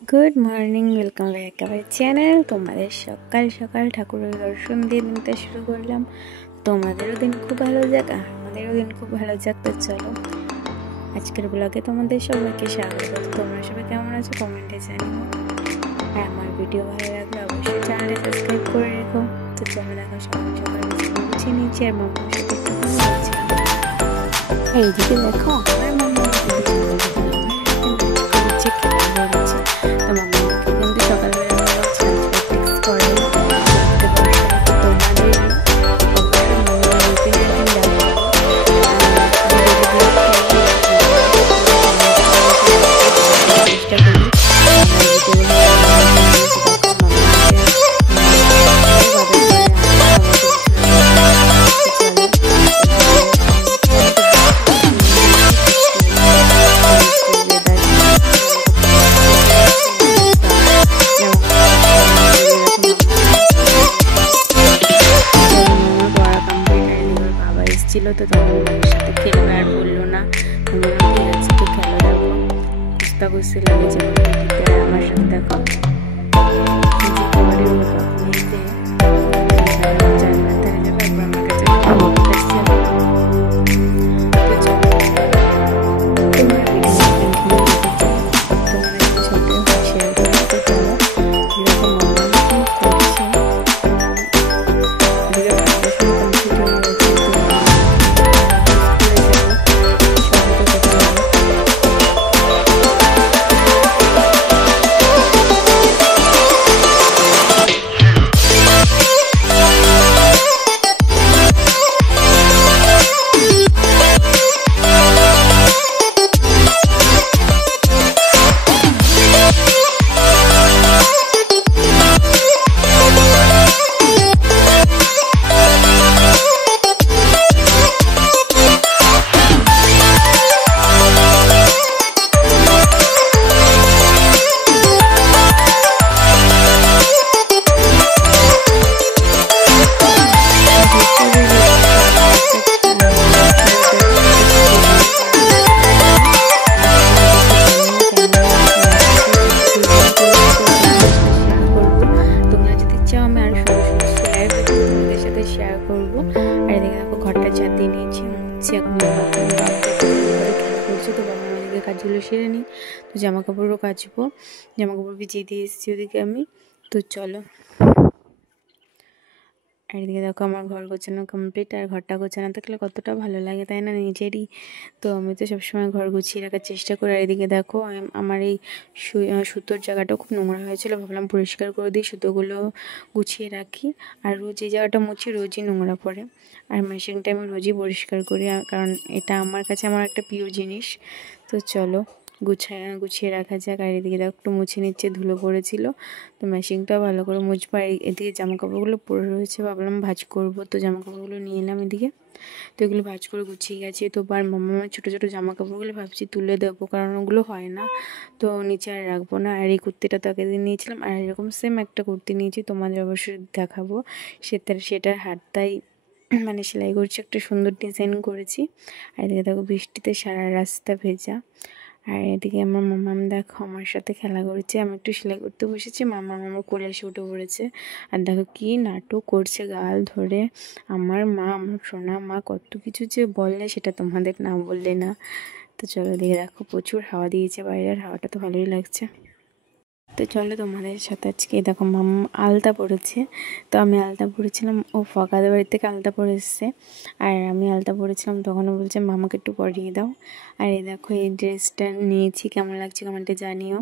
Good morning, welcome back our channel. তোমাদের সকাল সকাল ঠাকুরের দর্শন দিয়ে দিনটা শুরু করলাম। তোমাদেরও দিন খুব ভালো যাক, আর আমাদেরও দিন খুব ভালো যাক। তো চলো, আজকের ব্লগে তোমাদের সবাইকে স্বাগত। তোমরা সবাই কেমন আছো কমেন্টে জানিও, আর আমার ভিডিও ভালো লাগলে অবশ্যই চ্যানেলটা সাবস্ক্রাইব করে রেখো। তো চলো, দেখো সকাল সকাল গুছিয়ে নিচ্ছি, আর মামার সাথে একটু কথা বলছি। এইদিকে দেখো আমার মামা ছিল, তো তখন মায়ের সাথে খেলবে আর বললো না। আমার ঠিক আছে, তো খেলো, দেখো কুস্তা কুস্তি লাগেছে আমার সাথে। দেখো শেয়ার করবো। আর এদিকে দেখো ঘরটা ছাদ দিয়ে নিয়েছি, মুছছি এখন। খেলা করছি, তো বাবা আমাদেরকে কাজগুলো সেরে নিই। তো জামা কাপড়ও কাচবো, জামা কাপড় ভিজিয়ে দিয়ে এসেছি ওদিকে আমি। তো চলো, আর এদিকে দেখো আমার ঘর গোছানো কমপ্লিট। আর ঘরটা গোছানো থাকলে কতটা ভালো লাগে, তাই না, নিজেরই। তো আমি তো সবসময় ঘর গুছিয়ে রাখার চেষ্টা করি। আর এদিকে দেখো আমার এই সুতোর জায়গাটাও খুব নোংরা হয়েছিল, ভাবলাম পরিষ্কার করে দিই, সুতোগুলো গুছিয়ে রাখি। আর রোজ এই জায়গাটা মুছি, রোজই নোংরা পড়ে। আর মেশিনটা আমি রোজই পরিষ্কার করি, কারণ এটা আমার কাছে আমার একটা প্রিয় জিনিস। তো চলো গুছিয়ে রাখা যাক। আর এদিকে দেখো একটু মুছে নিচ্ছে, ধুলো পড়েছিল, তো মেশিনটাও ভালো করে মুছবো। আর এদিকে জামা কাপড়গুলো পরে রয়েছে, ভাবলাম ভাঁজ করবো, তো জামা কাপড়গুলো নিয়ে এলাম এদিকে। তো এগুলো ভাঁজ করে গুছিয়ে গেছি। তো আর মামার ছোটো ছোটো জামা কাপড়গুলো ভাবছি তুলে দেবো, কারণ ওগুলো হয় না, তো নিচে আর রাখবো না। আর এই কুর্তিটা তো আগের দিন নিয়েছিলাম, আর এরকম সেম একটা কুর্তি নিয়েছি, তোমাদের অবশ্যই দেখাবো। সেটার হাতটাই মানে সেলাই করছি, একটা সুন্দর ডিজাইন করেছি। আর এদিকে দেখো বৃষ্টিতে সারা রাস্তা ভেজা। আর এদিকে আমার মামাম দেখো আমার সাথে খেলা করছে, আমি একটু সেলাই করতে বসেছি, মামাম আমার কোলে এসে উঠে পড়েছে। আর দেখো কি নাটক করছে গাল ধরে। আমার সোনা মা কত কিছু যে বলে, সেটা তোমাদের না বললে না। তো চলো, দিকে দেখো প্রচুর হাওয়া দিয়েছে বাইরের, হাওয়াটা তো ভালোই লাগছে। তো চলো তোমাদের সাথে আজকে দেখো মাম্মা আলতা পরেছে। তো আমি আলতা পরেছিলাম, ও ফকাদের বাড়ির থেকে আলতা পরে এসছে, আর আমি আলতা পরেছিলাম, তখনও বলছে মামাকে একটু পরিয়ে দাও। আর এই দেখো এই ড্রেসটা নিয়েছি, কেমন লাগছে কমেন্টে জানিও।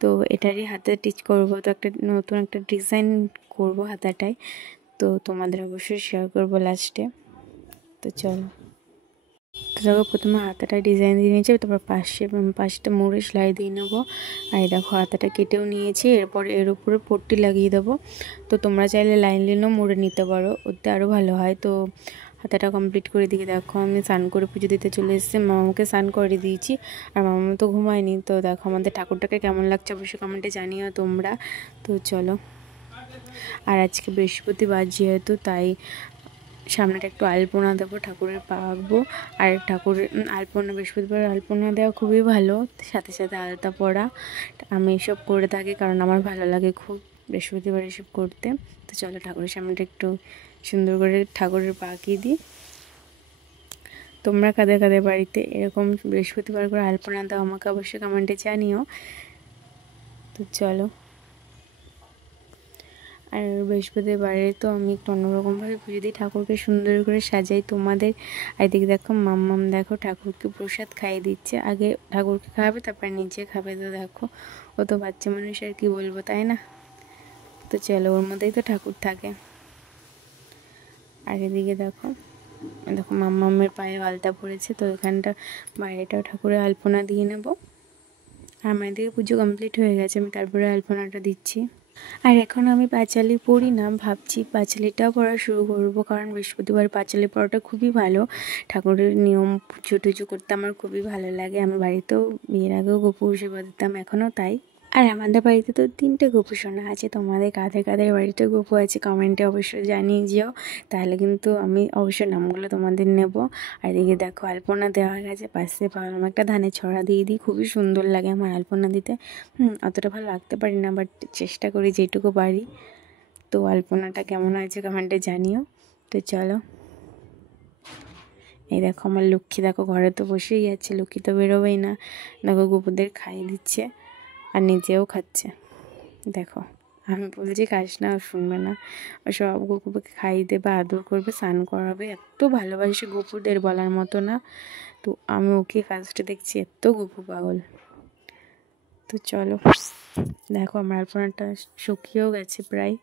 তো এটারই হাতে স্টিচ করবো, তো নতুন একটা ডিজাইন করব হাতাটায়, তো তোমাদের অবশ্যই শেয়ার করবো লাস্টে। তো চলো, তো দেখো প্রথমে হাতাটা ডিজাইন দিয়ে নিয়েছি, তারপর পাশটা মুড়ে সেলাই দিয়ে নেবো। আর এই দেখো হাতাটা কেটেও নিয়েছি, এরপর এর উপরে পট্টি লাগিয়ে দেবো। তো তোমরা চাইলে লাইন লাইনও মুড়ে নিতে পারো, ওতে আরও ভালো হয়। তো হাতাটা কমপ্লিট করে দিয়ে দেখো আমি স্নান করে পুজো দিতে চলে এসেছি, মামাকে স্নান করে দিয়েছি। আর মামা তো ঘুমায়নি। তো দেখো আমাদের ঠাকুরটাকে কেমন লাগছে অবশ্যই কমেন্টে জানিও তোমরা। তো চলো, আর আজকে বৃহস্পতিবার যেহেতু, তাই সামনেটা একটু আলপনা দেবো, ঠাকুরের পা আঁকবো। আর ঠাকুরের আলপনা, বৃহস্পতিবার আলপনা দেওয়া খুবই ভালো, সাথে সাথে আলতা পরা। আমি এসব করে থাকি কারণ আমার ভালো লাগে খুব বৃহস্পতিবার এসব করতে। তো চলো ঠাকুরের সামনেটা একটু সুন্দর করে ঠাকুরের পা আঁকিয়ে দিই। তোমরা কাদের কাদের বাড়িতে এরকম বৃহস্পতিবার করে আলপনা দাও আমাকে অবশ্যই কমেন্টে জানিও। তো চলো, আর বৃহস্পতিবারে তো আমি একটু অন্যরকমভাবে পুজো দিই, ঠাকুরকে সুন্দর করে সাজাই তোমাদের। আর এদিকে দেখো মাম্মাম দেখো ঠাকুরকে প্রসাদ খাইয়ে দিচ্ছে, আগে ঠাকুরকে খাওয়াবে তারপর নিজে খাবে। তো দেখো ও তো বাচ্চা মানুষ, আর কি বলবো তাই না। তো চলো, ওর মধ্যেই তো ঠাকুর থাকে। আর এদিকে দেখো দেখো মাম্মামের পায়ে আলতা পড়েছে, তো এখানটা বাইরেটাও ঠাকুরের আলপনা দিয়ে নেব। আর আমার এদিকে পুজো কমপ্লিট হয়ে গেছে, আমি তারপরে আলপনাটা দিচ্ছি। আর এখন আমি পাঁচালি পড়ি না, ভাবছি পাঁচালিটাও পড়া শুরু করবো, কারণ বৃহস্পতিবার পাঁচালি পড়াটা খুবই ভালো। ঠাকুরের নিয়ম পুজো টুজো করতে আমার খুবই ভালো লাগে। আমি বাড়িতেও বিয়ের আগেও গোপু সেবা দিতাম, এখনও তাই। আর আমাদের বাড়িতে তো 3টে গোপু সোনা আছে। তোমাদের কাদের কাদের বাড়িতে গোপু আছে কমেন্টে অবশ্যই জানিয়ে যেও, তাহলে কিন্তু আমি অবশ্যই নামগুলো তোমাদের নেব। আর এদিকে দেখো আলপনা দেওয়া হয়ে গেছে, পাশে ভাবলাম একটা ধানের ছড়া দিয়ে দিই, খুবই সুন্দর লাগে আমার আলপনা দিতে। অতটা ভালো লাগতে পারি না, বাট চেষ্টা করি যেটুকু পারি। তো আলপনাটা কেমন হয়েছে কমেন্টে জানিও। তো চলো, এই দেখো আমার লক্ষ্মী দেখো ঘরে তো বসেই আছে, লক্ষ্মী তো বেরোবেই না। দেখো গোপুদের খাইয়ে দিচ্ছে আর নিজেও খাচ্ছে। দেখো আমি বলছি খাস না, ও শুনবে না, ও সব গোপুকে খাইয়ে দেবে, আদর করবে, স্নান করাবে, এত ভালোবাসে গোপুদের বলার মতো না। তো আমি ওকে ফার্স্টে দেখছি এত গোপু পাগল। তো চলো, দেখো আমার আলপনাটা শুকিয়েও গেছে প্রায়।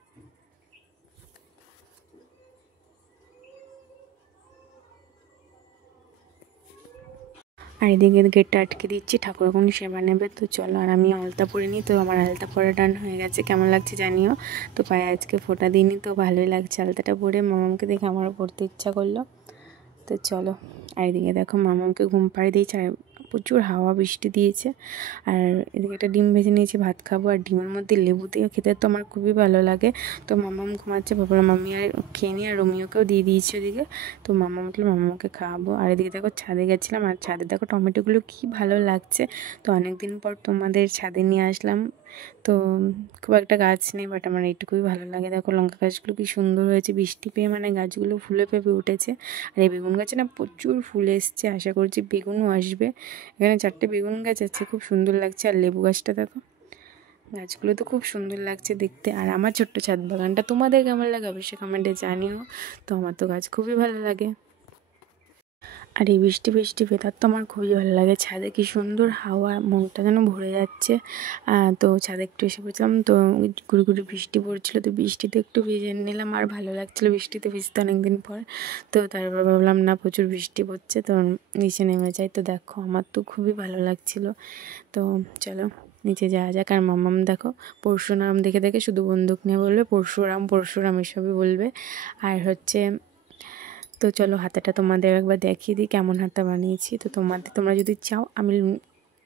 আর এদিকে গেটটা আটকে দিচ্ছি, ঠাকুর এখন সেবা নেবে। তো চলো, আর আমি আলতা পরে নিই। তো আমার আলতা পরা ডান হয়ে গেছে, কেমন লাগছে জানিও। তো পায়ে আজকে ফোঁটা দিইনি, তো ভালোই লাগছে আলতাটা পরে। মামামকে দেখে আমারও পড়তে ইচ্ছা করলো। তো চলো, আর এদিকে দেখো মামামকে ঘুম পাড়িয়ে দিয়েছে, আর প্রচুর হাওয়া বৃষ্টি দিয়েছে। আর এদিকে একটা ডিম ভেজে নিয়েছি, ভাত খাবো। আর ডিমের মধ্যে লেবু দিয়ে খেতে তো আমার খুবই ভালো লাগে। তো মামাম ঘুমাচ্ছে, ভাবলাম মাম্মি আর খেয়ে নিই, আর রোমিওকেও দিয়ে দিয়েছি ওদিকে। তো মামা উঠলে মামাকে খাওয়াবো। আর এদিকে দেখো ছাদে গেছিলাম, আর ছাদে দেখো টমেটোগুলো কী ভালো লাগছে। তো অনেক দিন পর তোমাদের ছাদে নিয়ে আসলাম। তো খুব একটা গাছ নেই, বাট আমার এইটুকুই ভালো লাগে। দেখো লঙ্কা গাছগুলো কি সুন্দর হয়েছে, বৃষ্টি পেয়ে মানে গাছগুলো ফুলে পেঁপে উঠেছে। আর এই বেগুন গাছে না প্রচুর ফুল এসছে, আশা করছি বেগুনও আসবে। এখানে 4টে বেগুন গাছ আছে, খুব সুন্দর লাগছে। আর লেবু গাছটা দেখো, গাছগুলো তো খুব সুন্দর লাগছে দেখতে। আর আমার ছোট্ট ছাদ বাগানটা তোমাদের কেমন লাগে অবশ্যই কমেন্টে জানিও। তো আমার তো গাছ খুবই ভালো লাগে। আর এই বৃষ্টি বৃষ্টি ওয়েদার তো আমার খুবই ভালো লাগে। ছাদে কি সুন্দর হাওয়া, মনটা যেন ভরে যাচ্ছে। তো ছাদে একটু এসে পড়ছিলাম, তো গুড়ি গুড়ি বৃষ্টি পড়ছিলো, তো বৃষ্টিতে একটু ভিজে নিলাম, আর ভালো লাগছিলো বৃষ্টিতে ভিজতে অনেকদিন পর। তো তারপর ভাবলাম না প্রচুর বৃষ্টি পড়ছে, তো নিচে নেমে যাই। তো দেখো আমার তো খুবই ভালো লাগছিলো। তো চলো নিচে যাওয়া যাক। আর মাম্মাম দেখো পরশুরাম দেখে দেখে শুধু বন্দুক নিয়ে বলবে পরশুরাম পরশুরাম এসবই বলবে। আর হচ্ছে, তো চলো হাতাটা তোমাদের একবার দেখিয়ে দিই কেমন হাতা বানিয়েছি। তো তোমরা যদি চাও আমি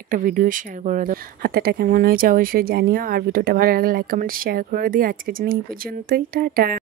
একটা ভিডিও শেয়ার করে দেবো, হাতাটা কেমন হয়েছে অবশ্যই জানিও। আর ভিডিওটা ভালো লাগলে লাইক কমেন্ট শেয়ার করে দিই। আজকের জন্য এই পর্যন্তই, টাটা।